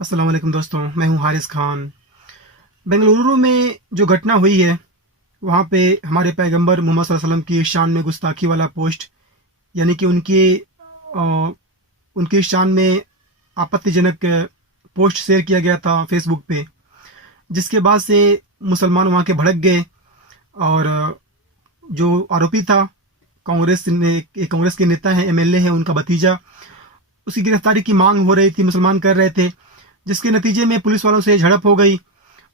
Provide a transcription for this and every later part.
अस्सलाम वालेकुम दोस्तों, मैं हूं हारिस खान। बेंगलुरु में जो घटना हुई है, वहाँ पे हमारे पैगंबर मोहम्मद सल्लल्लाहु अलैहि वसल्लम की शान में गुस्ताखी वाला पोस्ट, यानी कि उनकी शान में आपत्तिजनक पोस्ट शेयर किया गया था फेसबुक पे, जिसके बाद से मुसलमान वहाँ के भड़क गए। और जो आरोपी था, कांग्रेस के नेता हैं, एमएलए है, उनका भतीजा, उसकी गिरफ्तारी की मांग हो रही थी, मुसलमान कर रहे थे, जिसके नतीजे में पुलिस वालों से झड़प हो गई।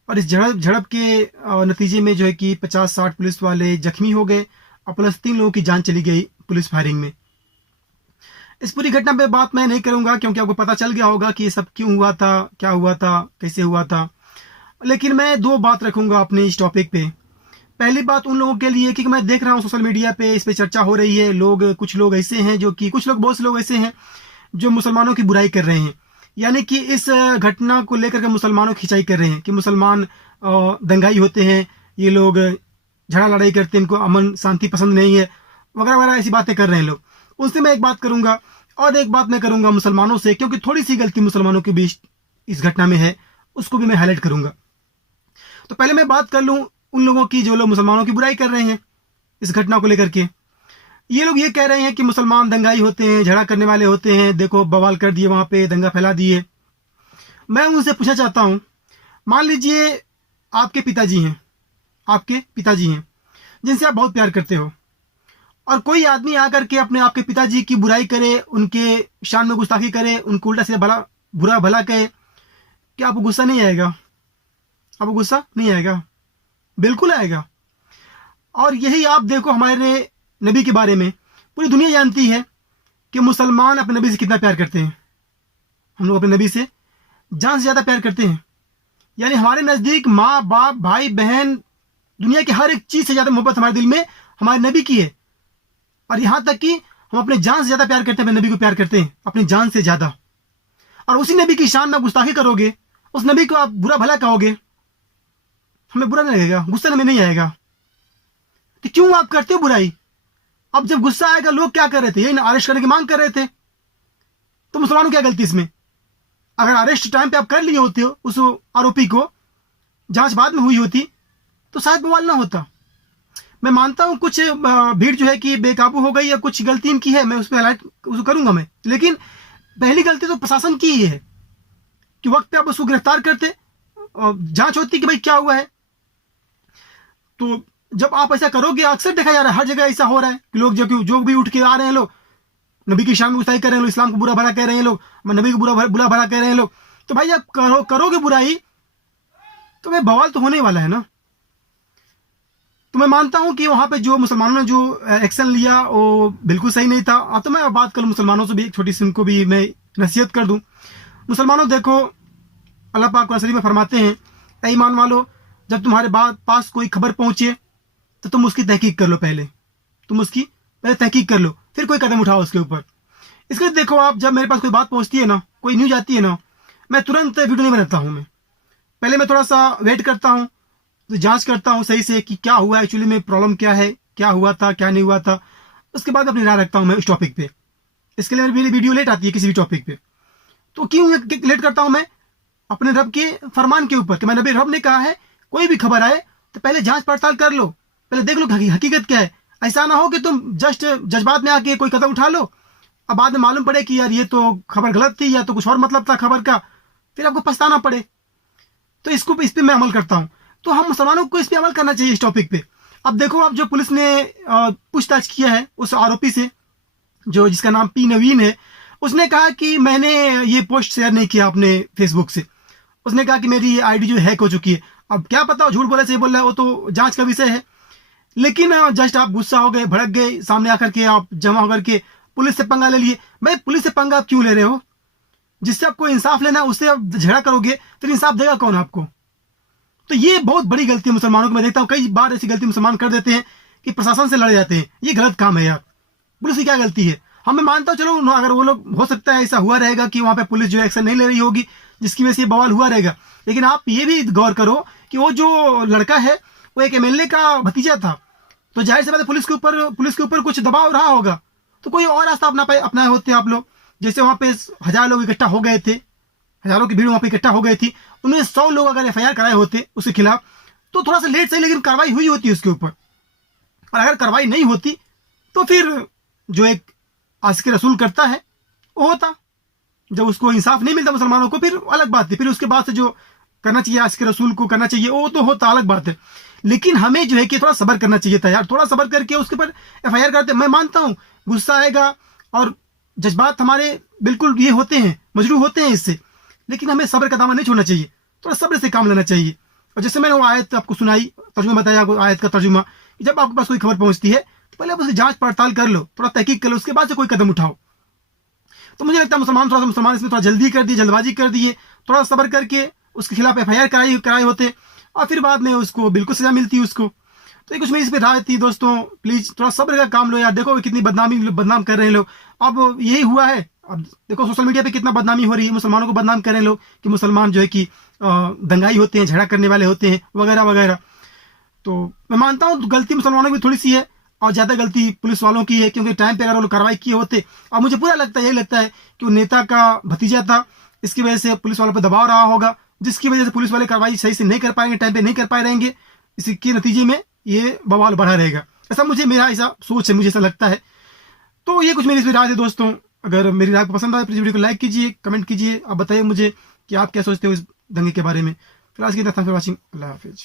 और इस झड़प झड़प के नतीजे में जो है कि 50-60 पुलिस वाले जख्मी हो गए और प्लस 3 लोगों की जान चली गई पुलिस फायरिंग में। इस पूरी घटना पे बात मैं नहीं करूंगा, क्योंकि आपको पता चल गया होगा कि ये सब क्यों हुआ था, क्या हुआ था, कैसे हुआ था। लेकिन मैं दो बात रखूंगा अपने इस टॉपिक पे। पहली बात उन लोगों के लिए कि मैं देख रहा हूँ सोशल मीडिया पे इस पे चर्चा हो रही है। कुछ लोग ऐसे हैं जो कि बहुत से लोग ऐसे हैं जो मुसलमानों की बुराई कर रहे हैं, यानी कि इस घटना को लेकर के मुसलमानों की खिंचाई कर रहे हैं कि मुसलमान दंगाई होते हैं, ये लोग झगड़ा लड़ाई करते हैं, इनको अमन शांति पसंद नहीं है, वगैरह वगैरह ऐसी बातें कर रहे हैं लोग। उनसे मैं एक बात करूंगा, और एक बात मैं करूंगा मुसलमानों से, क्योंकि थोड़ी सी गलती मुसलमानों के बीच इस घटना में है, उसको भी मैं हाईलाइट करूंगा। तो पहले मैं बात कर लूं उन लोगों की जो लोग मुसलमानों की बुराई कर रहे हैं इस घटना को लेकर के। ये लोग ये कह रहे हैं कि मुसलमान दंगाई होते हैं, झगड़ा करने वाले होते हैं, देखो बवाल कर दिए, वहां पे दंगा फैला दिए। मैं उनसे पूछना चाहता हूं, मान लीजिए आपके पिताजी हैं जिनसे आप बहुत प्यार करते हो, और कोई आदमी आकर के अपने आपके पिताजी की बुराई करे, उनके शान में गुस्ताखी करे, उनको उल्टा सीधा भला बुरा भला कहे, क्या आपको गुस्सा नहीं आएगा? आपको गुस्सा नहीं आएगा? बिल्कुल आएगा। और यही आप देखो हमारे नबी के बारे में, पूरी दुनिया जानती है कि मुसलमान अपने नबी से कितना प्यार करते हैं। हम लोग अपने नबी से जान से ज्यादा प्यार करते हैं, यानी हमारे नजदीक माँ बाप भाई बहन, दुनिया की हर एक चीज से ज्यादा मोहब्बत हमारे दिल में हमारे नबी की है। और यहां तक कि हम अपने जान से ज्यादा प्यार करते हैं, अपने नबी को प्यार करते हैं अपनी जान से ज्यादा। और उसी नबी की शान में गुस्ताखी करोगे, उस नबी को आप बुरा भला कहोगे, हमें बुरा नहीं लगेगा, गुस्सा हमें नहीं आएगा कि क्यों आप करते हो बुराई। अब जब गुस्सा आएगा, लोग क्या कर रहे थे, यही अरेस्ट करने की मांग कर रहे थे, तो मुसलमानों की क्या गलती इसमें? अगर अरेस्ट टाइम पे आप कर लिए होते हो उस आरोपी को, जांच बाद में हुई होती, तो शायद बवाल ना होता। मैं मानता हूं कुछ भीड़ जो है कि बेकाबू हो गई या कुछ गलती इनकी है, मैं उस पर हाईलाइट उसको करूंगा मैं। लेकिन पहली गलती तो प्रशासन की ही है कि वक्त पे आप उसको गिरफ्तार करते और जांच होती कि भाई क्या हुआ है। तो जब आप ऐसा करोगे, अक्सर देखा जा रहा है, हर जगह ऐसा हो रहा है कि लोग जो भी उठ के आ रहे हैं, लोग नबी की शान में गुस्ताखी कर रहे हैं, लोग इस्लाम को बुरा भला कह रहे हैं, लोग नबी को बुरा भला कह रहे हैं लोग। तो भाई आप करोगे बुराई, तो भाई बवाल तो होने वाला है ना। तो मैं मानता हूं कि वहां पे जो मुसलमानों ने जो एक्शन लिया वो बिल्कुल सही नहीं था। अब तो मैं बात करूं मुसलमानों से भी, एक छोटी सी उनको भी मैं नसीहत कर दूं। मुसलमानों देखो, अल्लाह पाक कुरान शरीफ में फरमाते हैं, ऐ ईमान वालो, जब तुम्हारे पास कोई खबर पहुंचे तो तुम उसकी तहकीक कर लो। पहले तहकीक कर लो, फिर कोई कदम उठाओ उसके ऊपर। इसके लिए देखो आप, जब मेरे पास कोई बात पहुंचती है ना, कोई न्यूज आती है ना, मैं तुरंत वीडियो नहीं बनाता हूं। पहले मैं थोड़ा सा वेट करता हूं, तो जांच करता हूं सही से कि क्या हुआ एक्चुअली में, प्रॉब्लम क्या है, क्या हुआ था, क्या नहीं हुआ था। उसके बाद अपनी राय रखता हूं मैं उस टॉपिक पे। इसके लिए मेरी वीडियो लेट आती है किसी भी टॉपिक पे। तो क्यों लेट करता हूं मैं? अपने रब के फरमान के ऊपर कि मैं नबी, रब ने कहा है कोई भी खबर आए तो पहले जांच पड़ताल कर लो, पहले देख लो हकीकत क्या है। ऐसा ना हो कि तुम जस्ट जज्बात में आके कोई कदम उठा लो, अब बाद में मालूम पड़े कि यार ये तो खबर गलत थी या तो कुछ और मतलब था खबर का, फिर आपको पछताना पड़े। तो इस पे मैं अमल करता हूं। तो हम मुसलमानों को इस पे अमल करना चाहिए, इस टॉपिक पे। अब देखो आप, जो पुलिस ने पूछताछ किया है उस आरोपी से, जिसका नाम पी नवीन है, उसने कहा कि मैंने ये पोस्ट शेयर नहीं किया अपने फेसबुक से। उसने कहा कि मेरी आईडी जो हैक हो चुकी है। अब क्या पता झूठ बोले से बोल रहा है, वो तो जांच का विषय है। लेकिन जस्ट आप गुस्सा हो गए, भड़क गए, सामने आकर के आप जमा होकर के पुलिस से पंगा ले लिए। भाई पुलिस से पंगा आप क्यों ले रहे हो? जिससे आपको इंसाफ लेना है उससे आप झगड़ा करोगे, फिर इंसाफ देगा कौन आपको? तो ये बहुत बड़ी गलती है मुसलमानों की। मैं देखता हूँ कई बार ऐसी गलती मुसलमान कर देते हैं कि प्रशासन से लड़ जाते हैं। ये गलत काम है यार। पुलिस की क्या गलती है? मैं मानता हूँ, चलो अगर वो लोग, हो सकता है ऐसा हुआ रहेगा कि वहां पे पुलिस जो एक्शन नहीं ले रही होगी, जिसकी वजह से बवाल हुआ रहेगा। लेकिन आप ये भी गौर करो कि वो जो लड़का है वो एक एमएलए का भतीजा था, तो जाहिर सी बात है पुलिस के ऊपर कुछ दबाव रहा होगा। तो कोई और रास्ता अपनाए होते आप लोग। जैसे वहां पे 1000 लोग इकट्ठा हो गए थे, हजारों की भीड़ वहां पर इकट्ठा हो गई थी, उनमें 100 लोग अगर FIR कराए होते उसके खिलाफ तो थोड़ा सा लेट सही लेकिन कार्रवाई हुई होती उसके ऊपर। और अगर कार्रवाई नहीं होती तो फिर जो एक आशिक रसूल करता है वो होता। जब उसको इंसाफ नहीं मिलता मुसलमानों को फिर अलग बात है, फिर उसके बाद से जो करना चाहिए आशिक रसूल को करना चाहिए वो तो होता, अलग बात है। लेकिन हमें जो है कि थोड़ा सब्र करना चाहिए था यार, थोड़ा सब्र करके उसके ऊपर FIR करते। मैं मानता हूँ गुस्सा आएगा और जज्बात हमारे बिल्कुल ये होते हैं, मजरूह होते हैं इससे, लेकिन हमें सब्र का दामन नहीं छोड़ना चाहिए, थोड़ा सब्र से काम लेना चाहिए। और जैसे मैंने वो आयत आपको सुनाई, तर्जुमा बताया आपको, आयत का तर्जुमा, जब आपके पास कोई खबर पहुंचती है तो पहले आप उसकी जांच पड़ताल कर लो, थोड़ा तहकीक कर लो, उसके बाद से कोई कदम उठाओ। तो मुझे लगता है मुसलमान इसमें थोड़ा जल्दी कर दिए, जल्दबाजी कर दिए, थोड़ा सब्र करके उसके खिलाफ FIR कराए होते और फिर बाद में उसको बिल्कुल सजा मिलती उसको। तो ये कुछ मेरी इस पर राय थी दोस्तों, प्लीज थोड़ा सब्र का काम लो यार। देखो कितनी बदनाम कर रहे हैं लोग, अब यही हुआ है। अब देखो सोशल मीडिया पे कितना बदनामी हो रही है, मुसलमानों को बदनाम कर रहे हैं लोग कि मुसलमान जो है कि दंगाई होते हैं, झगड़ा करने वाले होते हैं वगैरह वगैरह। तो मैं मानता हूँ गलती मुसलमानों की थोड़ी सी है और ज्यादा गलती पुलिस वालों की है, क्योंकि टाइम पे अगर वो लोग कार्रवाई किए होते। और मुझे पूरा यही लगता है कि वो नेता का भतीजा था, इसकी वजह से पुलिस वालों पर दबाव रहा होगा, जिसकी वजह से पुलिस वाले कार्रवाई सही से नहीं कर पाएंगे, टाइम पे नहीं कर पाए रहेंगे, इसके नतीजे में ये बवाल बढ़ा रहेगा। ऐसा मेरा ऐसा सोच है, मुझे ऐसा लगता है। तो ये कुछ मेरी इस राय है दोस्तों। अगर मेरी राय को पसंद आए प्लीज वीडियो को लाइक कीजिए, कमेंट कीजिए, आप बताइए मुझे कि आप क्या सोचते हो इस दंगे के बारे में। फिर आज की thanks for watching, Allah Hafiz.